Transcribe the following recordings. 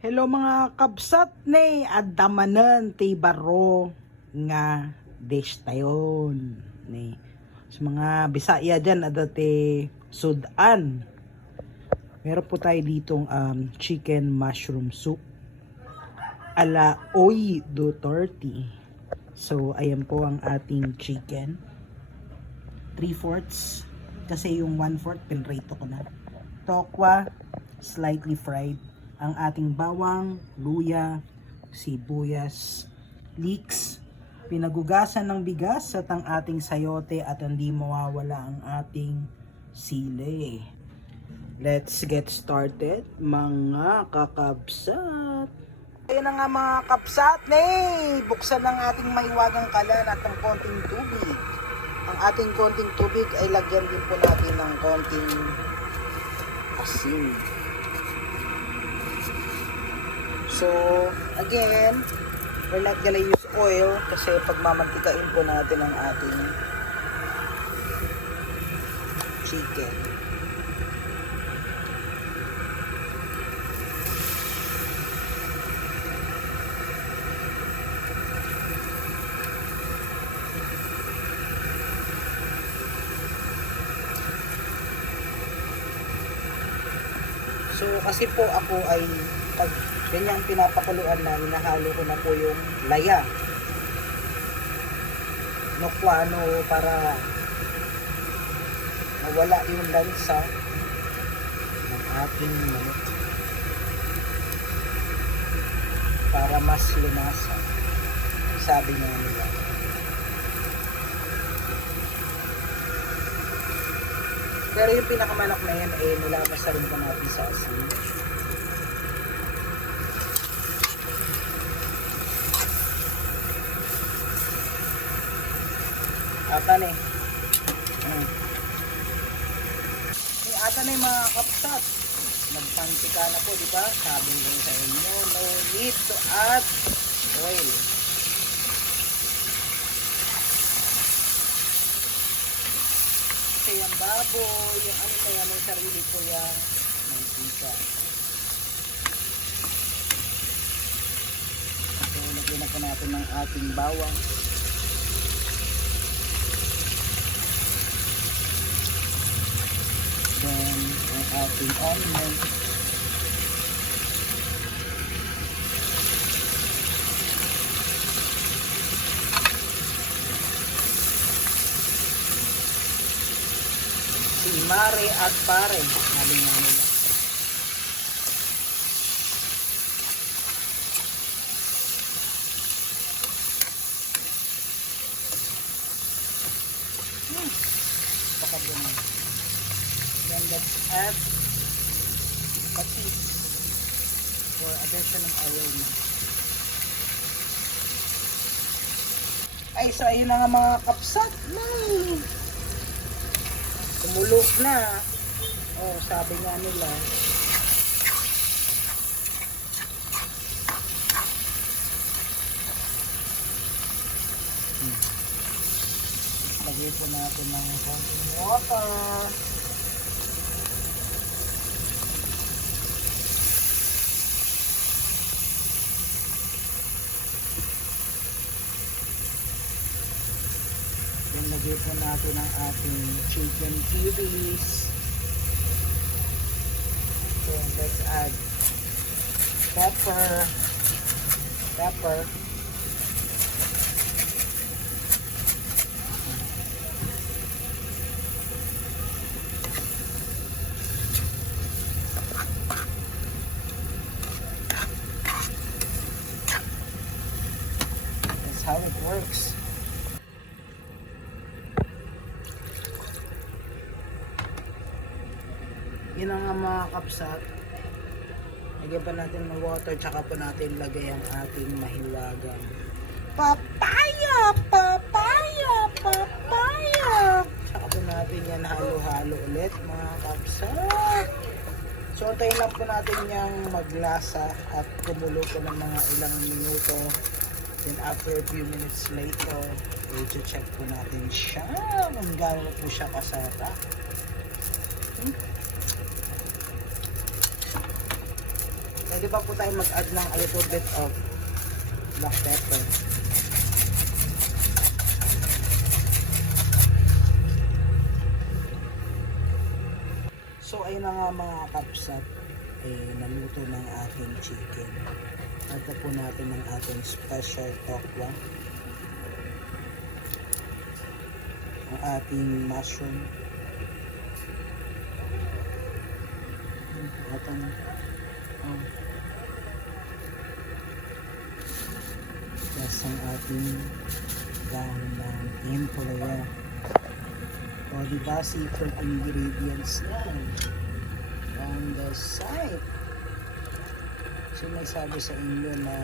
Hello mga kabsat ni adamanan ti baro nga dish tayon ni sa mga Bisaya dyan adati Sudan. Meron po tayo ditong chicken mushroom soup ala Oy Duterte. So ayan po ang ating chicken, 3/4 kasi yung 1/4 pinrito ko na. Tokwa slightly fried, ang ating bawang, luya, sibuyas, leeks, pinagugasan ng bigas at ang ating sayote at hindi mawawala ang ating sili. Let's get started mga kakabsat. Ayun na nga mga kapsat, buksan ng ating maiwagang kalan at ng konting tubig. Ang ating konting tubig ay lagyan din po natin ng konting asin. So, again, we're not gonna use oil kasi pagmamantikain po natin ang ating chicken. So, kasi po ako ay pag ganyang pinapakuluan na, inahalo ko na po yung laya. Nokwano para mawala yung lansa ng ating manok. Para mas lumasa. Sabi nga nila. Pero yung pinakamanok na yan ay nilamasa rin po natin sa asin. Atan eh. Atan eh mga kapsat. Nagpantika na po, di ba? Sabi ko sa inyo, no need to add oil. Kasi yung baboy, yung ano na yan, may sarili po yan. Mantika. So, lagyan na po natin ng ating bawang. Then, ang ating onion. Si Mare at Pare. Sabi nga nila. Pakabungan. Then let's add patis for additional aroma. Ay, so ayun na nga mga kapsat. Tumulog na. Oh, sabi nga nila. Lagay po natin ng konting water. Lagay po natin ang ating chicken cubes. So, let's add pepper. That's how it works. Yun ang mga kapsat. Lagyan pa natin ng water, tsaka po natin lagay ang ating mahiwagang papaya. Tsaka po natin yan halo-halo ulit mga kapsat. So antayin lang po natin yung maglasa at kumulo po ng mga ilang minuto. Then after a few minutes later, i-check po natin siya kung gaano po siya kasarap. Pwede pa po tayo mag-add ng a little bit of black pepper. So ayun na nga mga kapsat, naluto ng ating chicken. Add na po natin ng ating special tokwa, ang ating mushroom, at ang yes, ang ating dahon ng employer. O diba, secret ingredients yan on the side. So nagsabi sa inyo na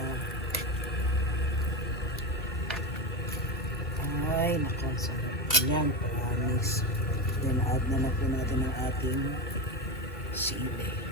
ay naku, sarap. Ayan, promise. Then add na po natin ang ating sili.